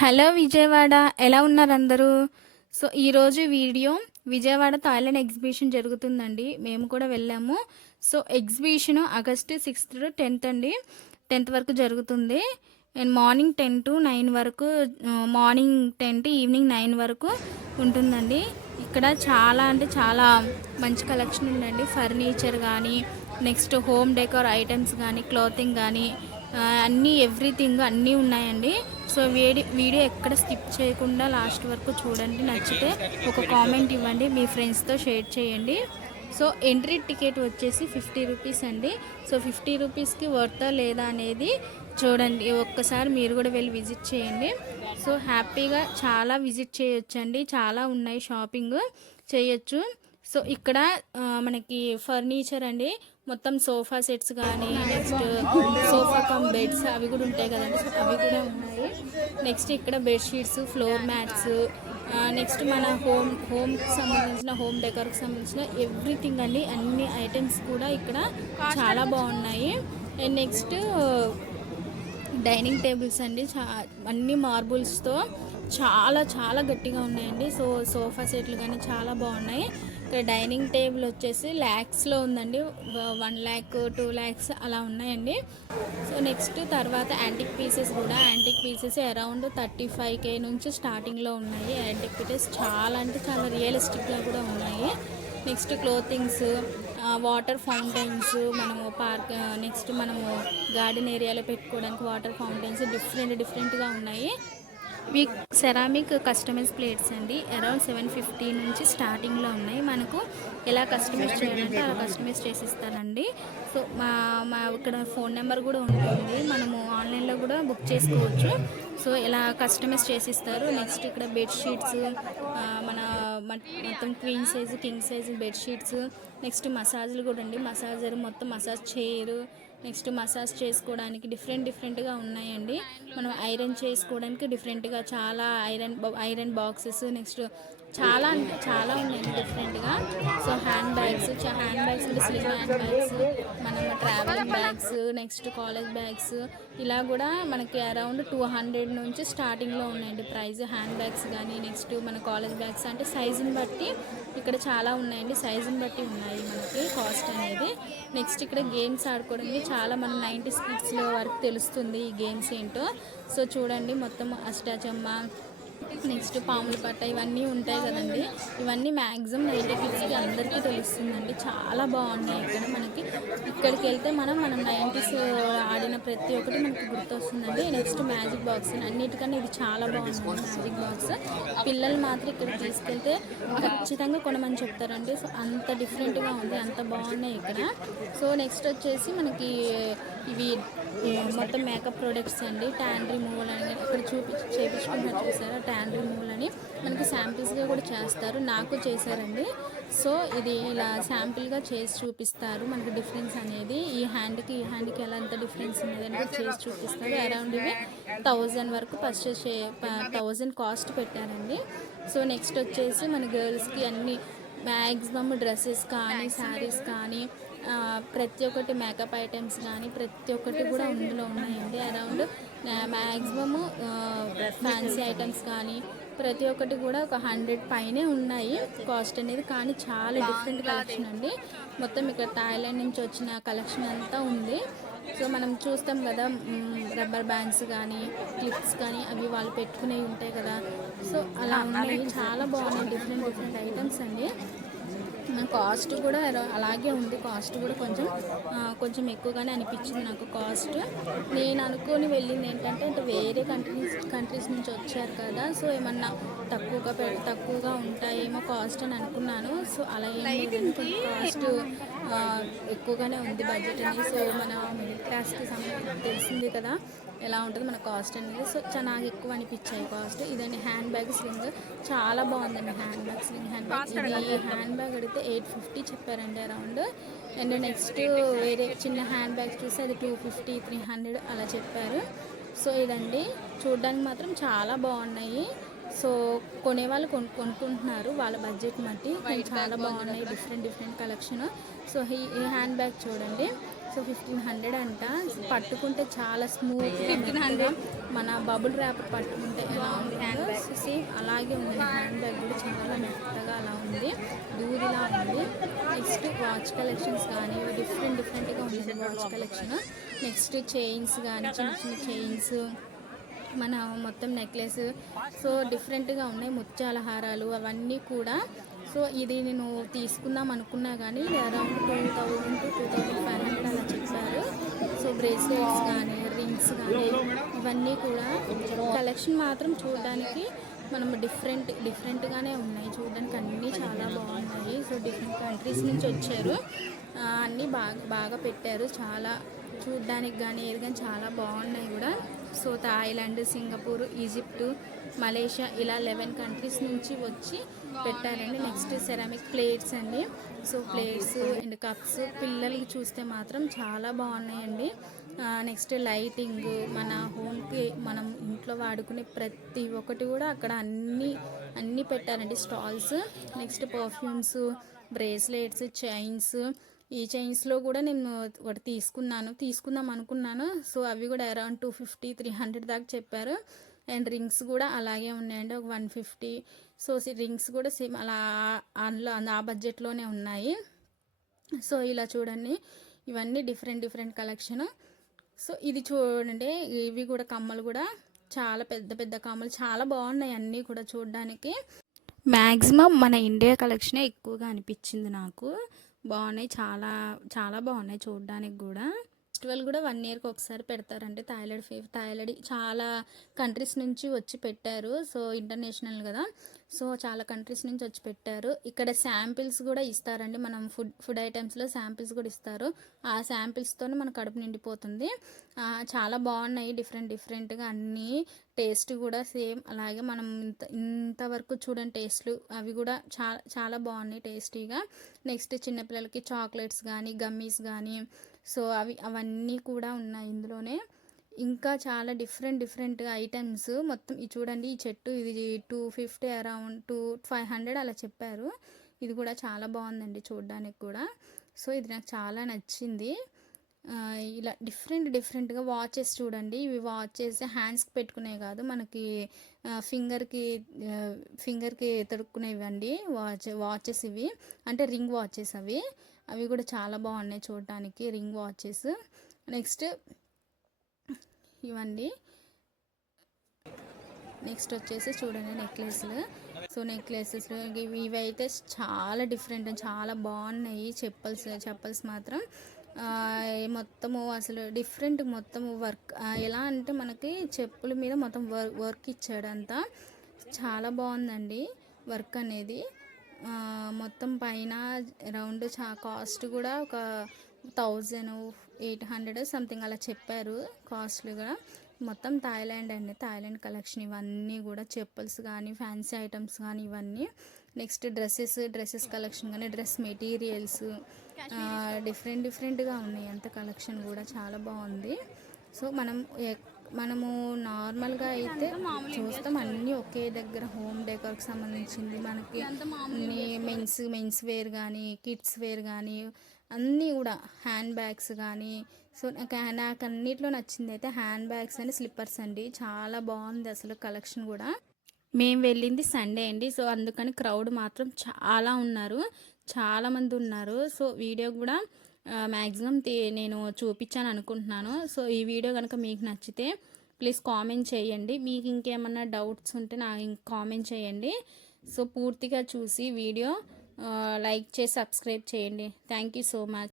Hello Vijayawada, ఎలా ఉన్నారు అందరూ? సో ఈరోజు వీడియో విజయవాడ థాయిలాండ్ ఎగ్జిబిషన్ జరుగుతుందండి. మేము కూడా వెళ్ళాము. So exhibition August 6th to 10th అండి. 10th వరకు జరుగుతుంది. అండ్ మార్నింగ్ 10 to 9 వరకు, మార్నింగ్ 10 to ఈవినింగ్ 9 వరకు ఉంటుందండి. ఇక్కడ చాలా అంటే చాలా మంచి కలెక్షన్ ఉందండి. ఫర్నిచర్ కానీ, నెక్స్ట్ హోమ్ డెకోర్ ఐటమ్స్ కానీ, క్లోతింగ్ కానీ, అన్నీ ఎవ్రీథింగ్ అన్నీ ఉన్నాయండి. సో వీడియో ఎక్కడ స్కిప్ చేయకుండా లాస్ట్ వరకు చూడండి. నచ్చితే ఒక కామెంట్ ఇవ్వండి, మీ ఫ్రెండ్స్తో షేర్ చేయండి. సో ఎంట్రీ టికెట్ వచ్చేసి 50 రూపీస్ అండి. సో 50 రూపీస్కి వర్తా లేదా అనేది చూడండి. ఒక్కసారి మీరు కూడా వెళ్ళి విజిట్ చేయండి. సో హ్యాపీగా చాలా విజిట్ చేయొచ్చండి. చాలా ఉన్నాయి, షాపింగ్ చేయొచ్చు. సో ఇక్కడ మనకి ఫర్నిచర్ అండి, మొత్తం సోఫా సెట్స్ కానీ, నెక్స్ట్ సోఫా కమ్ బెడ్స్ అవి కూడా ఉంటాయి కదండి. సో అవి కూడా ఉన్నాయి. నెక్స్ట్ ఇక్కడ బెడ్షీట్స్, ఫ్లోర్ మ్యాట్స్, నెక్స్ట్ మన హోమ్కి సంబంధించిన, హోమ్ డెకర్కి సంబంధించిన ఎవ్రీథింగ్ అండి. అన్ని ఐటమ్స్ కూడా ఇక్కడ చాలా బాగున్నాయి. అండ్ నెక్స్ట్ డైనింగ్ టేబుల్స్ అండి, అన్ని మార్బుల్స్తో చాలా చాలా గట్టిగా ఉన్నాయండి. సో సోఫా సెట్లు కానీ చాలా బాగున్నాయి. ఇక్కడ డైనింగ్ టేబుల్ వచ్చేసి ల్యాక్స్లో ఉందండి. 1 lakh 2 lakhs అలా ఉన్నాయండి. సో నెక్స్ట్ తర్వాత యాంటిక్ పీసెస్ కూడా, యాంటిక్ పీసెస్ అరౌండ్ 35K నుంచి స్టార్టింగ్లో ఉన్నాయి. యాంటిక్ పీసెస్ చాలా అంటే చాలా రియలిస్టిక్గా కూడా ఉన్నాయి. నెక్స్ట్ క్లోతింగ్స్, వాటర్ ఫౌంటైన్స్, మనము పార్క్, నెక్స్ట్ మనము గార్డెన్ ఏరియాలో పెట్టుకోవడానికి వాటర్ ఫౌంటైన్స్ డిఫరెంట్గా ఉన్నాయి. సెరామిక్ కస్టమైజ్ ప్లేట్స్ అండి, అరౌండ్ 750 నుంచి స్టార్టింగ్లో ఉన్నాయి. మనకు ఎలా కస్టమైజ్ చేయాలంటే అలా కస్టమైజ్ చేసిస్తానండి. సో మా ఇక్కడ ఫోన్ నెంబర్ కూడా ఉంటుంది, మనము ఆన్లైన్లో కూడా బుక్ చేసుకోవచ్చు. సో ఇలా కస్టమైజ్ చేసిస్తారు. నెక్స్ట్ ఇక్కడ బెడ్షీట్స్, మన మొత్తం queen size, king size bedsheets. Next మసాజ్లు కూడా అండి, మసాజర్, మొత్తం మసాజ్ చైర్, నెక్స్ట్ మసాజ్ చేసుకోవడానికి డిఫరెంట్గా ఉన్నాయండి. మనం ఐరన్ చేసుకోవడానికి డిఫరెంట్గా చాలా ఐరన్ బాక్సెస్, నెక్స్ట్ చాలా అంటే చాలా ఉన్నాయండి డిఫరెంట్గా. సో హ్యాండ్ బ్యాగ్స్ అంటే స్లిమ్ హ్యాండ్ బ్యాగ్స్, మనం travelling bags, next college bags, ఇలా కూడా మనకి అరౌండ్ 200 నుంచి స్టార్టింగ్లో ఉన్నాయండి ప్రైస్. హ్యాండ్ బ్యాగ్స్ కానీ, నెక్స్ట్ మన కాలేజ్ బ్యాగ్స్ అంటే సైజుని బట్టి ఇక్కడ చాలా ఉన్నాయండి. సైజుని బట్టి ఉన్నాయి మనకి కాస్ట్ అనేది. నెక్స్ట్ ఇక్కడ గేమ్స్ ఆడుకోవడానికి చాలా మన 90s కిడ్స్లో వరకు తెలుస్తుంది ఈ గేమ్స్ ఏంటో. సో చూడండి, మొత్తం అష్టాచమ్మ, నెక్స్ట్ పాముల పట్ట, ఇవన్నీ ఉంటాయి కదండి. ఇవన్నీ మ్యాక్సిమం 90 కిడ్స్కి అందరికీ తెలుస్తుందండి. చాలా బాగున్నాయి ఇక్కడ మనకి. ఇక్కడికి వెళ్తే మనం 90s ఆడిన ప్రతి ఒక్కటి మనకి గుర్తొస్తుందండి. నెక్స్ట్ మ్యాజిక్ బాక్స్, అన్నిటికన్నా ఇది చాలా బాగుంది మ్యాజిక్ బాక్స్. పిల్లలు మాత్రం ఇక్కడికి తీసుకెళ్తే ఖచ్చితంగా కొనమని చెప్తారండి. సో అంత డిఫరెంట్గా ఉంది, అంత బాగున్నాయి ఇక్కడ. సో నెక్స్ట్ వచ్చేసి మనకి ఇవి మొత్తం మేకప్ ప్రొడక్ట్స్ అండి. ట్యాన్ రిమూవల్ అని ఇక్కడ చేపించుకుంటున్నారు చూసారా, ట్యాన్ రిమూవల్ అని మనకి శాంపిల్స్గా కూడా చేస్తారు. నాకు చేశారండి. సో ఇది ఇలా శాంపిల్గా చేసి చూపిస్తారు మనకి డిఫరెన్స్ అనేది. ఈ హ్యాండ్కి ఎలా ఎంత డిఫరెన్స్ ఉన్నది అనేది చేసి చూపిస్తారు. అరౌండ్ ఇవి 1000 వరకు పర్చేస్ 1000 కాస్ట్ పెట్టారండి. సో నెక్స్ట్ వచ్చేసి మన గర్ల్స్కి అన్ని మ్యాక్సిమమ్ డ్రెస్సెస్ కానీ, శారీస్ కానీ, ప్రతి ఒక్కటి మేకప్ ఐటమ్స్ కానీ ప్రతి ఒక్కటి కూడా అందులో ఉన్నాయండి. అరౌండ్ మ్యాక్సిమము ఫ్యాన్సీ ఐటమ్స్ కానీ ప్రతి ఒక్కటి కూడా ఒక 100 పైనే ఉన్నాయి కాస్ట్ అనేది. కానీ చాలా డిఫరెంట్ కలెక్షన్ అండి. మొత్తం ఇక్కడ థాయిలాండ్ నుంచి వచ్చిన కలెక్షన్ అంతా ఉంది. సో మనం చూస్తాం కదా, రబ్బర్ బ్యాండ్స్ కానీ, క్లిప్స్ కానీ, అవి వాళ్ళు పెట్టుకునేవి ఉంటాయి కదా. సో అలా ఉన్నాయి, చాలా బాగున్నాయి డిఫరెంట్ ఐటమ్స్ అండి. కాస్ట్ కూడా అలాగే ఉంది. కాస్ట్ కూడా కొంచెం ఎక్కువగానే అనిపించింది నాకు కాస్ట్. నేను అనుకొని వెళ్ళింది ఏంటంటే, అంటే వేరే కంట్రీస్ నుంచి వచ్చారు కదా, సో ఏమన్నా తక్కువగా ఉంటాయేమో కాస్ట్ అని అనుకున్నాను. సో అలా ఏం లేదంటే కాస్ట్ ఎక్కువగానే ఉంది బడ్జెట్ అనేది. సో మన మిడిల్ క్లాస్కి తెలిసింది కదా ఎలా ఉంటుంది మన కాస్ట్ అనేది. సో నాకు ఎక్కువ అనిపించాయి కాస్ట్. ఇదండి హ్యాండ్ బ్యాగ్ స్లింగ్, చాలా బాగుందండి hand bag, sling hand bag. ఇది హ్యాండ్ బ్యాగ్ అడిగితే 850 చెప్పారండి అరౌండ్. అండ్ నెక్స్ట్ వేరే చిన్న హ్యాండ్ బ్యాగ్ చూస్తే అది 250 300 అలా చెప్పారు. సో ఇదండి, చూడడానికి మాత్రం చాలా బాగున్నాయి. సో కొనేవాళ్ళు కొనుక్కుంటున్నారు వాళ్ళ బడ్జెట్ బట్టి. చాలా బాగున్నాయి, డిఫరెంట్ కలెక్షన్. సో ఈ హ్యాండ్ బ్యాగ్ చూడండి. సో 1500 అంట. పట్టుకుంటే చాలా స్మూత్గా మన బబుల్ ర్యాప్ పట్టుకుంటే ఎలా ఉంటుందో సేమ్ అలాగే ఉంది. హ్యాండ్ బ్యాగ్ కూడా చాలా మెత్తగా అలా ఉంది, దూదిలా ఉంది. నెక్స్ట్ వాచ్ కలెక్షన్స్ కానీ డిఫరెంట్గా ఉంది వాచ్ కలెక్షన్. నెక్స్ట్ చైన్స్ కానీ చిన్న చిన్న చైన్స్, మన మొత్తం నెక్లెస్, సో డిఫరెంట్గా ఉన్నాయి. ముత్యాల హారాలు అవన్నీ కూడా. సో ఇది నేను తీసుకుందాం అనుకున్నా కానీ అరౌండ్ 2000 to 2500 అలా చెప్పారు. సో బ్రేస్లెట్స్ కానీ రింగ్స్ కానీ ఇవన్నీ కూడా కలెక్షన్ మాత్రం చూడడానికి మనం డిఫరెంట్గానే ఉన్నాయి. చూడడానికి అన్నీ చాలా బాగున్నాయి. సో డిఫరెంట్ కంట్రీస్ నుంచి వచ్చారు, అన్నీ బాగా పెట్టారు. చాలా చూడడానికి కానీ ఏది కానీ చాలా బాగున్నాయి కూడా. So Thailand, Singapore, Egypt, Malaysia ఇలా 11 కంట్రీస్ నుంచి వచ్చి పెట్టారండి. నెక్స్ట్ సెరామిక్ ప్లేట్స్ అండి. సో ప్లేట్స్ అండ్ కప్స్ పిల్లలకి చూస్తే మాత్రం చాలా బాగున్నాయండి. నెక్స్ట్ లైటింగ్, మన హోమ్కి మనం ఇంట్లో వాడుకునే ప్రతి ఒక్కటి కూడా అక్కడ అన్నీ పెట్టారండి stalls. Next perfumes, bracelets, chains. ఈ చైన్స్లో కూడా నేను ఒకటి తీసుకుందాం అనుకున్నాను. సో అవి కూడా అరౌండ్ 250-300 దాకా చెప్పారు. అండ్ రింగ్స్ కూడా అలాగే ఉన్నాయండి, ఒక 150. సో రింగ్స్ కూడా సేమ్ అలా ఆ బడ్జెట్లోనే ఉన్నాయి. సో ఇలా చూడండి, ఇవన్నీ డిఫరెంట్ కలెక్షన్. సో ఇది చూడండి, ఇవి కూడా కమ్మలు కూడా చాలా పెద్ద కమ్మలు చాలా బాగున్నాయి. అన్నీ కూడా చూడడానికి మ్యాక్సిమం మన ఇండియా కలెక్షనే ఎక్కువగా అనిపించింది నాకు. బాగున్నాయి, చాలా బాగున్నాయి చూడడానికి కూడా. ఫెస్టివల్ కూడా 1 yearకి ఒకసారి పెడతారంటే థాయిలాండ్ చాలా కంట్రీస్ నుంచి వచ్చి పెట్టారు. సో ఇంటర్నేషనల్ కదా, సో చాలా కంట్రీస్ నుంచి వచ్చి పెట్టారు. ఇక్కడ శాంపిల్స్ కూడా ఇస్తారండి, మనం ఫుడ్ ఐటమ్స్లో శాంపిల్స్ కూడా ఇస్తారు. ఆ శాంపిల్స్తోనే మన కడుపు నిండిపోతుంది. చాలా బాగున్నాయి డిఫరెంట్గా అన్నీ. టేస్ట్ కూడా సేమ్ అలాగే మనం ఇంతవరకు చూడండి టేస్ట్లు అవి కూడా చాలా బాగున్నాయి టేస్టీగా. నెక్స్ట్ చిన్నపిల్లలకి చాక్లెట్స్ కానీ గమ్మీస్ కానీ, సో అవన్నీ కూడా ఉన్నాయి ఇందులోనే. ఇంకా చాలా డిఫరెంట్ ఐటమ్స్ మొత్తం. ఇది చూడండి, ఈ చెట్టు ఇది 250 అరౌండ్ 500 అలా చెప్పారు. ఇది కూడా చాలా బాగుందండి చూడడానికి కూడా. సో ఇది నాకు చాలా నచ్చింది. ఇలా డిఫరెంట్గా వాచెస్ చూడండి. ఇవి వాచెస్ హ్యాండ్స్కి పెట్టుకునేవి కాదు, మనకి ఫింగర్కి తొడుక్కునేవి అండి వాచెస్ ఇవి, అంటే రింగ్ వాచెస్ అవి కూడా చాలా బాగున్నాయి చూడటానికి, రింగ్ వాచెస్. నెక్స్ట్ ఇవండి. నెక్స్ట్ వచ్చేసి చూడండి నెక్లెస్లు. సో నెక్లెసెస్ ఇవైతే చాలా డిఫరెంట్, చాలా బాగున్నాయి. చెప్పల్స్ మాత్రం మొత్తము అసలు డిఫరెంట్, మొత్తము వర్క్ ఎలా అంటే మనకి చెప్పుల మీద మొత్తం వర్క్ ఇచ్చాడంతా. చాలా బాగుందండి వర్క్ అనేది. మొత్తం పైన అరౌండ్ కాస్ట్ కూడా ఒక 1800 సంథింగ్ అలా చెప్పారు కాస్ట్లుగా. మొత్తం థాయిలాండ్ కలెక్షన్ ఇవన్నీ కూడా. చెప్పల్స్ కానీ ఫ్యాన్సీ ఐటమ్స్ కానీ ఇవన్నీ. నెక్స్ట్ డ్రెస్సెస్ కలెక్షన్ కానీ డ్రెస్ మెటీరియల్స్ డిఫరెంట్గా ఉన్నాయి అంత కలెక్షన్ కూడా చాలా బాగుంది. సో మనము నార్మల్గా అయితే చూస్తాం అన్నీ ఒకే దగ్గర హోమ్ డెకోర్కి సంబంధించింది మనకి మెన్స్ వేర్ కానీ కిడ్స్ వేర్ కానీ అన్నీ కూడా, హ్యాండ్ బ్యాగ్స్ కానీ. సో నాకు అన్నిట్లో నచ్చింది అయితే హ్యాండ్ బ్యాగ్స్ అని స్లిప్పర్స్ అండి. చాలా బాగుంది అసలు కలెక్షన్ కూడా. మేము వెళ్ళింది సండే అండి, సో అందుకని క్రౌడ్ మాత్రం చాలామంది ఉన్నారు. సో వీడియో కూడా మ్యాక్సిమం నేను చూపించాను అనుకుంటున్నాను. సో ఈ వీడియో కనుక మీకు నచ్చితే ప్లీజ్ కామెంట్ చేయండి. మీకు ఇంకేమన్నా డౌట్స్ ఉంటే నాకు కామెంట్ చేయండి. సో పూర్తిగా చూసి వీడియో లైక్ చేసి సబ్స్క్రైబ్ చేయండి. Thank you so much.